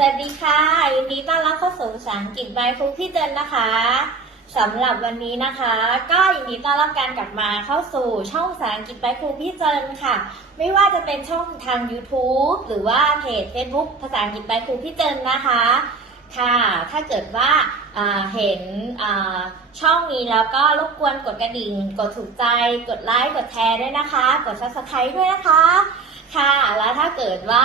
สวัสดีค่ะยินดีต้อนรับเข้าสู่ภาษาอังกฤษบายครูพี่เจนนะคะสำหรับวันนี้นะคะ ก็ยินดีต้อนรับการกลับมาเข้าสู่ช่องภาษาอังกฤษบายครูพี่เจนค่ะ ไม่ว่าจะเป็นช่องทาง YouTube หรือว่าเพจ Facebook ภาษาอังกฤษบายครูพี่เจนนะคะค่ะ ถ้าเกิดว่าาเห็นช่องนี้แล้วก็รบกวนกดกระดิ่ง กดถูกใจ กดไลค์ กดแชร์ด้วยนะคะ กด subscribe ด้วยนะคะ ค่ะ แล้วถ้าเกิดว่า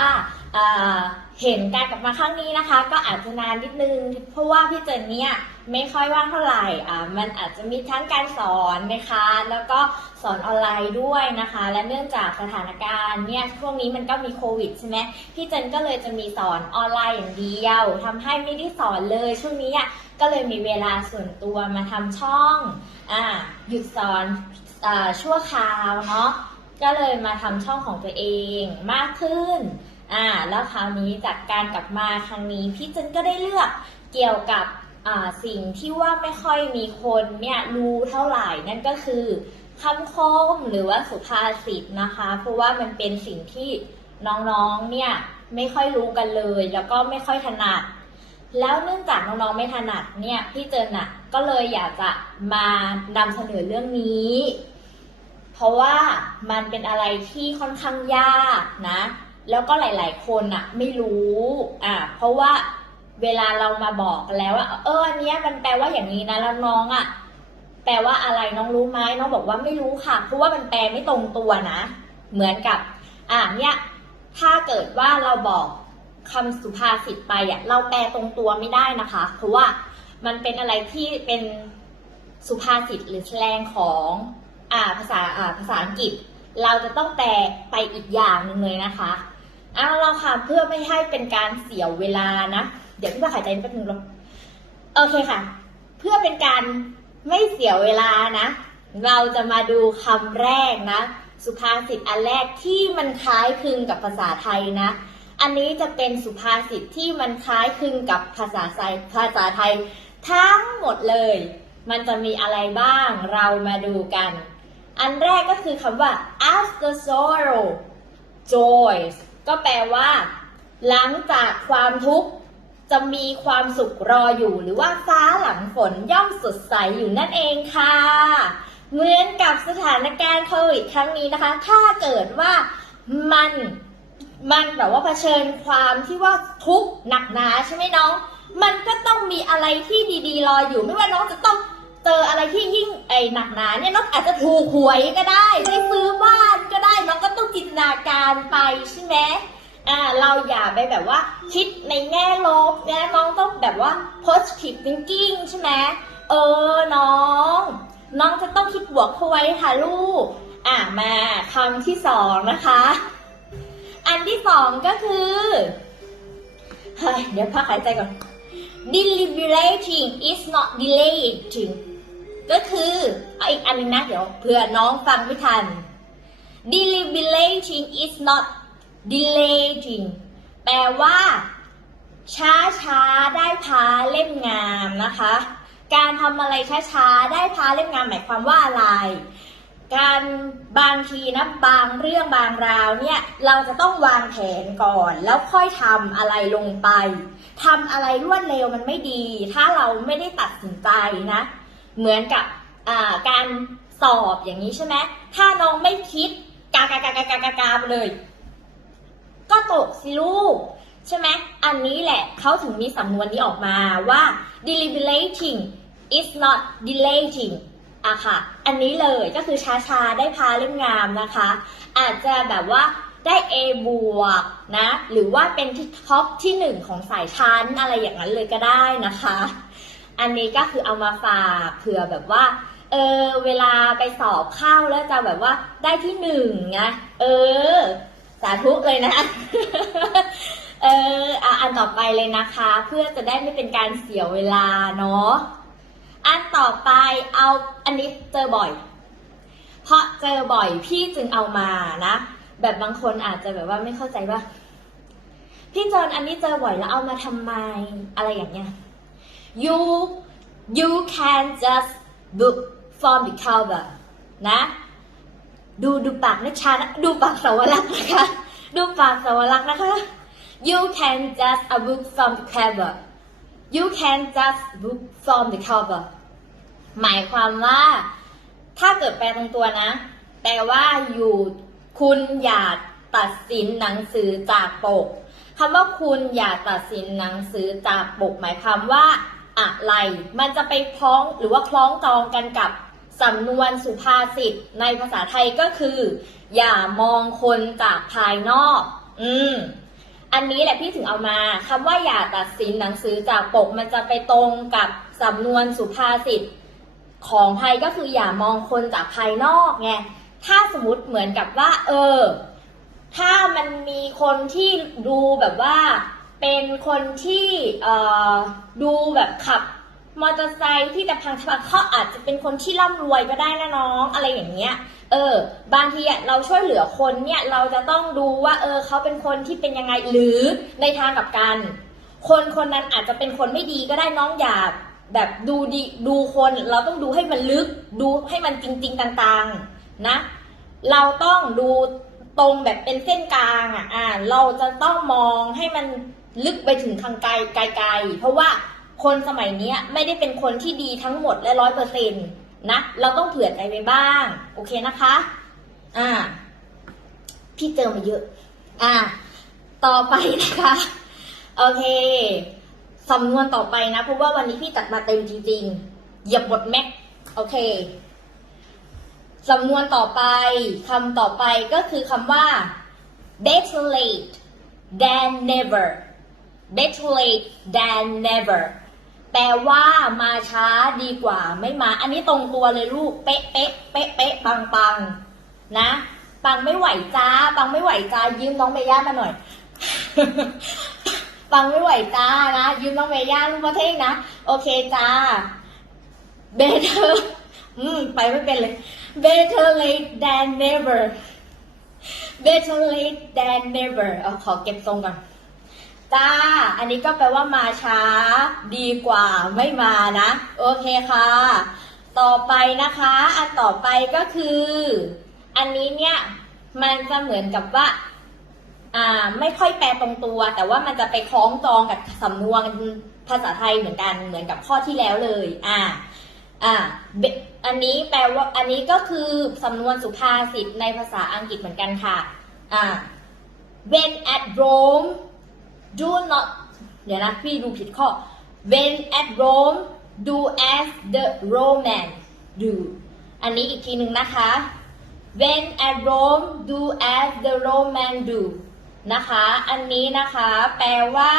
เห็นการกลับมาครั้งนี้นะคะ ก็อาจจะนานนิดนึง เพราะว่าพี่เจนเนี่ยไม่ค่อยว่างเท่าไหร่อ่ามันอาจจะมีทั้งการสอนนะคะ แล้วก็สอนออนไลน์ด้วยนะคะ และเนื่องจากสถานการณ์เนี่ยช่วงนี้มันก็มีโควิดใช่ไหมพี่เจนก็เลยจะมีสอนออนไลน์อย่างเดียวทำให้ไม่ได้สอนเลยช่วงนี้อะก็เลยมีเวลาส่วนตัวมาทำช่องอ่าหยุดสอนอชั่วคราวเนาะก็เลยมาทำช่องของตัวเองมากขึ้น อ่าแล้วคราวนี้จากการกลับมาครั้งนี้พี่เจนก็ได้เลือกเกี่ยวกับอ่าสิ่งที่ว่าไม่ค่อยมีคนเนี่ยรู้เท่าไหร่นั่นก็คือคำคมหรือว่าสุภาษิตนะคะ เพราะว่ามันเป็นสิ่งที่น้องๆเนี่ยไม่ค่อยรู้กันเลย แล้วก็ไม่ค่อยถนัด แล้วเนื่องจากน้องๆไม่ถนัดเนี่ยพี่เจนอะก็เลยอยากจะมานำเสนอเรื่องนี้ เพราะว่ามันเป็นอะไรที่ค่อนข้างยากนะ แล้วก็หลาย ๆ คนอะไม่รู้อะเพราะว่าเวลาเรามาบอกกันแล้วว่า เอออันเนี้ยมันแปลว่าอย่างนี้นะแล้วน้องอะแปลว่าอะไรน้องรู้ไหมน้องบอกว่าไม่รู้ค่ะ เพราะว่ามันแปลไม่ตรงตัวนะ เหมือนกับ อะเนี่ยถ้าเกิดว่าเราบอกคำสุภาษิตไปอะเราแปลตรงตัวไม่ได้นะคะ เพราะว่ามันเป็นอะไรที่เป็นสุภาษิตหรือแสลงของอ่าภาษาอ่าภาษาอังกฤษ เราจะต้องแปลไปอีกอย่างหนึ่งเลยนะคะ เอาเราค่ะ เพื่อไม่ให้เป็นการเสียเวลานะ เดี๋ยวพี่ว่าหายใจแป๊บนึงลงโอเคค่ะ เพื่อเป็นการไม่เสียเวลานะ เราจะมาดูคำแรกนะ สุภาษิตอันแรกที่มันคล้ายคลึงกับภาษาไทยนะ อันนี้จะเป็นสุภาษิตที่มันคล้ายคลึงกับภาษาไทยภาษาไทย ทั้งหมดเลย มันจะมีอะไรบ้างเรามาดูกัน อันแรกก็คือคำว่า after sorrow joy ก็แปลว่า หลังจากความทุกข์จะมีความสุขรออยู่หรือว่าฟ้าหลังฝนย่อมสดใสอยู่นั่นเองค่ะ เหมือนกับสถานการณ์โควิดครั้งนี้นะคะ ถ้าเกิดว่ามันมันแบบว่าเผชิญความที่ว่าทุกข์หนักหนาใช่ไหมน้อง มันก็ต้องมีอะไรที่ดีๆ รออยู่ ไม่ว่าน้องจะต้องเจออะไรที่ยิ่งไอหนักหนาเนี่ยน้องอาจจะถูกหวยก็ได้ได้ซื้อบ้านก็ได้น้องก็ต้องจินตนาการ ไปใช่ไหมอ่าเราอย่าไปแบบว่าคิดในแง่ลบนะน้องต้องแบบว่า positive thinking ใช่ไหมเออน้อง น้องจะต้องคิดบวกเข้าไว้ค่ะลูก อ่ามาคำที่สองนะคะ อันที่สองก็คือเฮ้ยเดี๋ยวพักหายใจก่อน deliberating is not delating ก็คือเอาอีกอันหนึงนะ เดี๋ยวเผื่อน้องฟังไม่ทัน deliberating is not delaying แปลว่า ช้าช้าได้พาเล่มงามนะคะ การทำอะไรช้าช้าได้พาเล่มงามหมายความว่าอะไร การบางทีนะบางเรื่องบางราวเนี่ยเราจะต้องวางแผนก่อน แล้วค่อยทำอะไรลงไปทำอะไรรวดเร็วมันไม่ดี ถ้าเราไม่ได้ตัดสินใจนะ เหมือนกับการสอบอย่างนี้ใช่ไหมถ้าน้องไม่คิด กากากากากากากาไปเลย ก็ตกสิลูก ใช่ไหมอันนี้แหละเขาถึงมีสำนวนนี้ออกมาว่า deliberating is not delaying อะค่ะ อันนี้เลยก็คือช้าๆ ได้พาเล่มงามนะคะ อาจจะแบบว่าได้ A บวกนะ หรือว่าเป็นที่ท็อปที่หนึ่งของสายชั้นอะไรอย่างนั้นเลยก็ได้นะคะ อันนี้ก็คือเอามาฝากเผื่อแบบว่า เออเวลาไปสอบเข้าแล้วจะแบบว่าได้ที่หนึ่งนะเออ สาธุเลยนะ เอออะอันต่อไปเลยนะคะ เพื่อจะได้ไม่เป็นการเสียเวลาเนาะอันต่อไปเอาอันนี้เจอบ่อย เพราะเจอบ่อยพี่จึงเอามานะ แบบบางคนอาจจะแบบว่าไม่เข้าใจว่า พี่จอนอันนี้เจอบ่อยแล้วเอามาทำไมอะไรอย่างเงี้ย you you can just look from the cover นะ ดูดูปากนะชานะดูปากสาวรักษ์นะคะ ดูปากสาวรักษ์นะคะ you can just a book from the cover you can just book from the cover หมายความว่า ถ้าเกิดแปลตรงตัวนะ แปลว่าอยู่คุณอย่าตัดสินหนังสือจากปกคำว่าคุณอย่าตัดสินหนังสือจากปก หมายความว่าอะไร มันจะไปพ้องหรือว่าคล้องจองกันกับ สำนวนสุภาษิตในภาษาไทยก็คือ อย่ามองคนจากภายนอก อืม อันนี้แหละพี่ถึงเอามาคำว่าอย่าตัดสินหนังสือจากปกมันจะไปตรงกับสำนวนสุภาษิตของไทยก็คืออย่ามองคนจากภายนอกไงถ้าสมมติเหมือนกับว่า เออ ถ้ามันมีคนที่ดูแบบว่า เป็นคนที่เออดูแบบขับ มอเตอร์ไซค์ที่แต่พังทางเขาอาจจะเป็นคนที่ร่ำรวยก็ได้นะน้องอะไรอย่างเงี้ย เออ บางทีอะเราช่วยเหลือคนเนี่ยเราจะต้องดูว่าเออเขาเป็นคนที่เป็นยังไงหรือในทางกับกัน คนคนนั้นอาจจะเป็นคนไม่ดีก็ได้น้องอย่าแบบดูดีดูคนเราต้องดูให้มันลึกดูให้มันจริง ๆต่างๆนะ เราต้องดูตรงแบบเป็นเส้นกลางอะอ่าเราจะต้องมองให้มันลึกไปถึงทางไกลไกลๆเพราะว่า คนสมัยนี้ไม่ได้เป็นคนที่ดีทั้งหมดและร้อยเปอร์เซ็นต์นะ เราต้องเผื่อใจไปบ้าง โอเคนะคะ อ่า พี่เจอมาเยอะ อ่า ต่อไปนะคะ โอเคสำนวนต่อไปนะ เพราะว่าวันนี้พี่จัดมาเต็มจริงๆ เหยียบบทแม็ก โอเคสำนวนต่อไปคำต่อไปก็คือคำว่า better late than never better late than never แปลว่ามาช้าดีกว่าไม่มา อันนี้ตรงตัวเลยลูก เป๊ะเป๊ะเป๊ะเป๊ะปังปังนะ ปังไม่ไหวจ้า ปังไม่ไหวจ้า ยืมน้องเมย่ามาหน่อย ปังไม่ไหวจ้านะ ยืมน้องเมย่าลูกประเทศนะ โอเคจ้า better อืม ไปไม่เป็นเลย better late than never better late than never เอาขอเก็บทรงก่อน จ้า อันนี้ก็แปลว่ามาช้า ดีกว่าไม่มานะ โอเคค่ะ ต่อไปนะคะ อันต่อไปก็คือ อันนี้เนี่ย มันจะเหมือนกับว่าอ่าไม่ค่อยแปลตรงตัว แต่ว่ามันจะไปคล้องจองกับสำนวนภาษาไทยเหมือนกันเหมือนกับข้อที่แล้วเลย อ่า อ่า อันนี้แปลว่า อันนี้ก็คือสำนวนสุภาษิตในภาษาอังกฤษเหมือนกันค่ะ อ่า when at Rome do not เดี๋ยวนะพี่ดูผิดข้อ when at Rome do as the Roman do อันนี้อีกทีหนึ่งนะคะ when at Rome do as the Roman do นะคะ อันนี้นะคะแปลว่า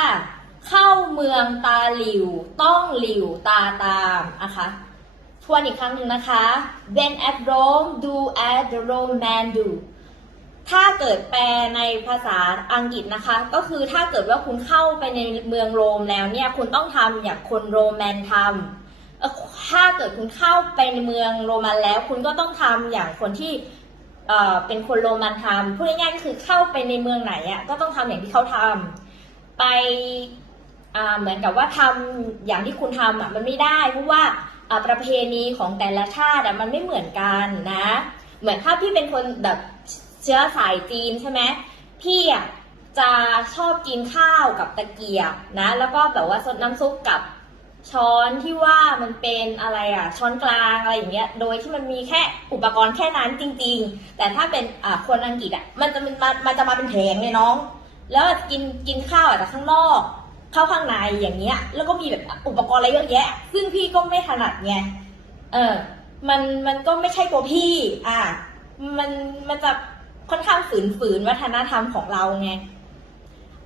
เข้าเมืองตาหลิว ต้องหลิวตาตามนะคะทวนอีกครั้งหนึ่งนะคะ when at Rome do as the Roman do ถ้าเกิดแปลในภาษาอังกฤษนะคะ ก็คือถ้าเกิดว่าคุณเข้าไปในเมืองโรมแล้วเนี่ยคุณต้องทำอย่างคนโรแมนทำถ้าเกิดคุณเข้าไปในเมืองโรมันแล้ว คุณก็ต้องทำอย่างคนที่เอ่อเป็นคนโรมันทำพูดง่ายๆก็คือเข้าไปในเมืองไหนอะก็ต้องทำอย่างที่เขาทำไปเหมือนกับว่าทำอย่างที่คุณทำอะมันไม่ได้เพราะว่าอ่าประเพณีของแต่ละชาติอะมันไม่เหมือนกันนะ เหมือนถ้าพี่เป็นคนแบบ เชื้อสายจีนใช่ไหมพี่อะจะชอบกินข้าวกับตะเกียบนะ แล้วก็แบบว่าซดน้ำซุปกับช้อนที่ว่ามันเป็นอะไรอะ ช้อนกลางอะไรอย่างเงี้ย โดยที่มันมีแค่อุปกรณ์แค่นั้นจริง ๆ แต่ถ้าเป็นอ่าคนอังกฤษอะมันจะมันมามันจะมาเป็นแผงเลยน้อง แล้วกินกินข้าวอาจจะข้างนอกเข้าข้างในอย่างเงี้ย แล้วก็มีแบบอุปกรณ์อะไรเยอะแยะ ซึ่งพี่ก็ไม่ถนัดไงเออ มันมันก็ไม่ใช่ตัวพี่ อะมันมันจะ ค่อนข้างฝืนฝืนวัฒนธรรมของเราไง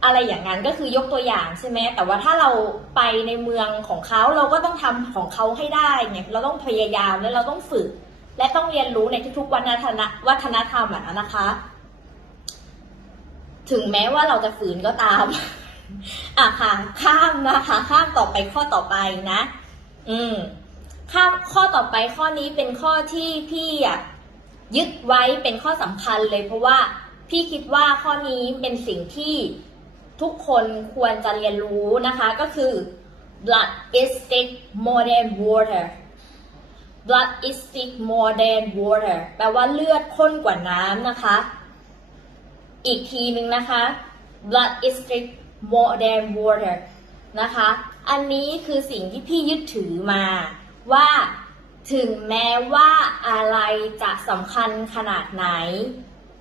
อะไรอย่างนั้นก็คือยกตัวอย่างใช่ไหมแต่ว่าถ้าเราไปในเมืองของเขาเราก็ต้องทำของเขาให้ได้ไงเราต้องพยายามและเราต้องฝึก และต้องเรียนรู้ในทุกๆวัฒนวัฒนธรรมอะนะคะ ถึงแม้ว่าเราจะฝืนก็ตามอะค่ะ ข้ามนะคะ ข้ามต่อไปข้อต่อไปนะ อืมข้ามข้อต่อไปข้อนี้เป็นข้อที่พี่อะ ยึดไว้เป็นข้อสำคัญเลยเพราะว่าพี่คิดว่าข้อนี้เป็นสิ่งที่ทุกคนควรจะเรียนรู้นะคะก็คือ blood is thick more than water blood is thick more than water แปลว่าเลือดข้นกว่าน้ำนะคะ อีกทีหนึ่งนะคะ blood is thick more than water นะคะ อันนี้คือสิ่งที่พี่ยึดถือมาว่า ถึงแม้ว่าอะไรจะสำคัญขนาดไหน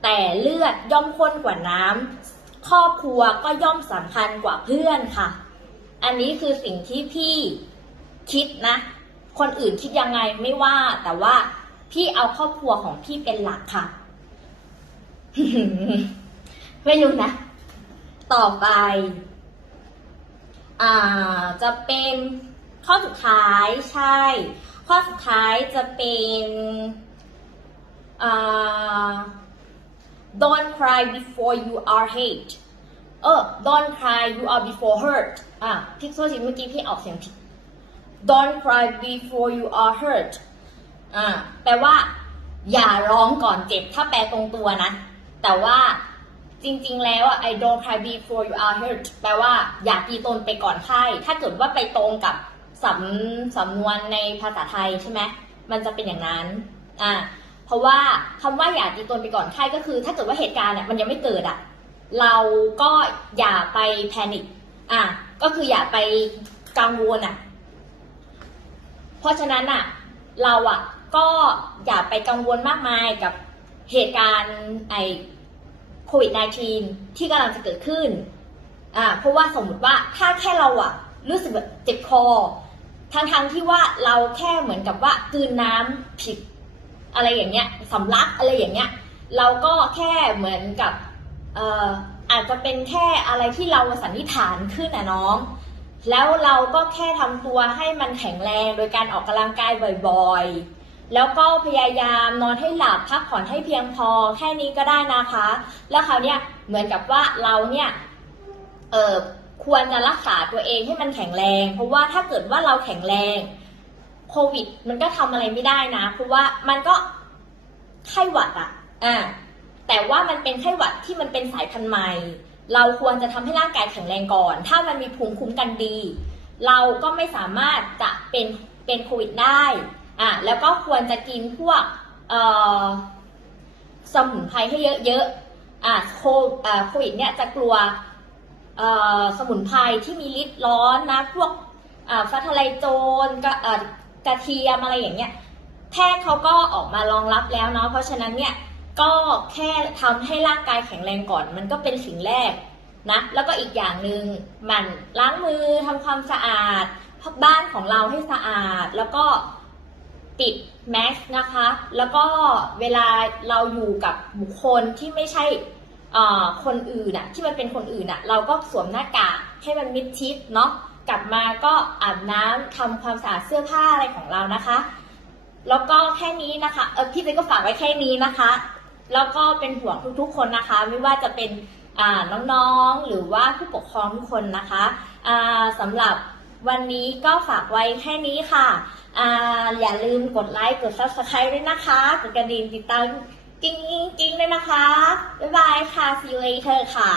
แต่เลือดย่อมข้นกว่าน้ำครอบครัวก็ย่อมสำคัญกว่าเพื่อนค่ะ อันนี้คือสิ่งที่พี่คิดนะ คนอื่นคิดยังไงไม่ว่า แต่ว่าพี่เอาครอบครัวของพี่เป็นหลักค่ะ ไม่รู้นะ ต่อไป อ่า จะเป็นข้อสุดท้ายใช่ ข้อสุดท้ายจะเป็นอ don't cry before you are hate เออ don't cry you are before hurt อะพี่โทษทีเมื่อกี้พี่ออกเสียงผิด don't cry before you are hurt อ่าแปลว่า อย่าร้องก่อนเจ็บ ถ้าแปลตรงตัวนะ แต่ว่าจริงๆ แล้วอะ I don't cry before you are hurt แปลว่าอย่าตีตนไปก่อนไข้ ถ้าเกิดว่าไปตรงกับ สำสำนวนในภาษาไทยใช่ไหมมันจะเป็นอย่างนั้นอ่าเพราะว่าคำว่าอย่าตีตนไปก่อนไข้ก็คือ ถ้าเกิดว่าเหตุการณ์เนี่ยมันยังไม่เกิดอะเราก็อย่าไปแพนิคอะก็คืออย่าไปกังวลอะ เพราะฉะนั้นอะเราอะก็อย่าไปกังวลมากมายกับเหตุการณ์ไอโควิด -19 ที่กำลังจะเกิดขึ้นอ่าเพราะว่าสมมติว่าถ้าแค่เราอะรู้สึกแบบเจ็บคอ ทั้งทงๆที่ว่าเราแค่เหมือนกับว่ากืนน้ำผิดอะไรอย่างเงี้ยสำลักอะไรอย่างเงี้ย เราก็แค่เหมือนกับเอ่ออาจจะเป็นแค่อะไรที่เราสันนิษฐานขึ้นนะน้อง แล้วเราก็แค่ทำตัวให้มันแข็งแรงโดยการออกกำลังกายบ่อยๆ แล้วก็พยายามนอนให้หลับพักผ่อนให้เพียงพอแค่นี้ก็ได้นะคะ แล้วคราวเนี้ยเหมือนกับว่าเราเนี่ยเออ ควรจะรักษาตัวเองให้มันแข็งแรง เพราะว่าถ้าเกิดว่าเราแข็งแรงโควิด มันก็ทำอะไรไม่ได้นะ เพราะว่ามันก็ไข้หวัดอะอ่าแต่ว่ามันเป็นไข้หวัดที่มันเป็นสายพันธุ์ใหม่ เราควรจะทำให้ร่างกายแข็งแรงก่อน ถ้ามันมีภูมิคุ้มกันดี เราก็ไม่สามารถจะเป็นเป็นโควิดได้อะแล้วก็ควรจะกินพวกเอ่อสมุนไพรให้เยอะๆอะโคอ่าโควิดเนี่ยจะกลัว สมุนไพรที่มีฤทธิ์ร้อนนะพวกฟ้าทะลายโจรกระเอ่อกระเทียมอะไรอย่างเงี้ยแพทย์เขาก็ออกมารองรับแล้วเนาะเพราะฉะนั้นเนี่ยก็แค่ทำให้ร่างกายแข็งแรงก่อน มันก็เป็นสิ่งแรกนะแล้วก็อีกอย่างหนึ่งมันล้างมือทำความสะอาดบ้านของเราให้สะอาด แล้วก็ปิดแมสนะคะ แล้วก็เวลาเราอยู่กับบุคคลที่ไม่ใช่ คนอื่นอะที่มันเป็นคนอื่นอะเราก็สวมหน้ากากให้มันมิดชิดเนาะกลับมาก็อาบน้ำทำความสะอาดเสื้อผ้าอะไรของเรานะคะ แล้วก็แค่นี้นะคะเออพี่เจก็ฝากไว้แค่นี้นะคะ แล้วก็เป็นห่วงทุกๆ คนนะคะ ไม่ว่าจะเป็นน้องๆหรือว่าผู้ปกครองทุกคนนะคะสำหรับวันนี้ก็ฝากไว้แค่นี้ค่ะออย่าลืมกดไลค์กด subscribe ด้วยนะคะ กดกระดิ่งติดตาม กิ้งกิ้งกิ้งด้วยนะคะ บ๊ายบายค่ะ see you later ค่ะ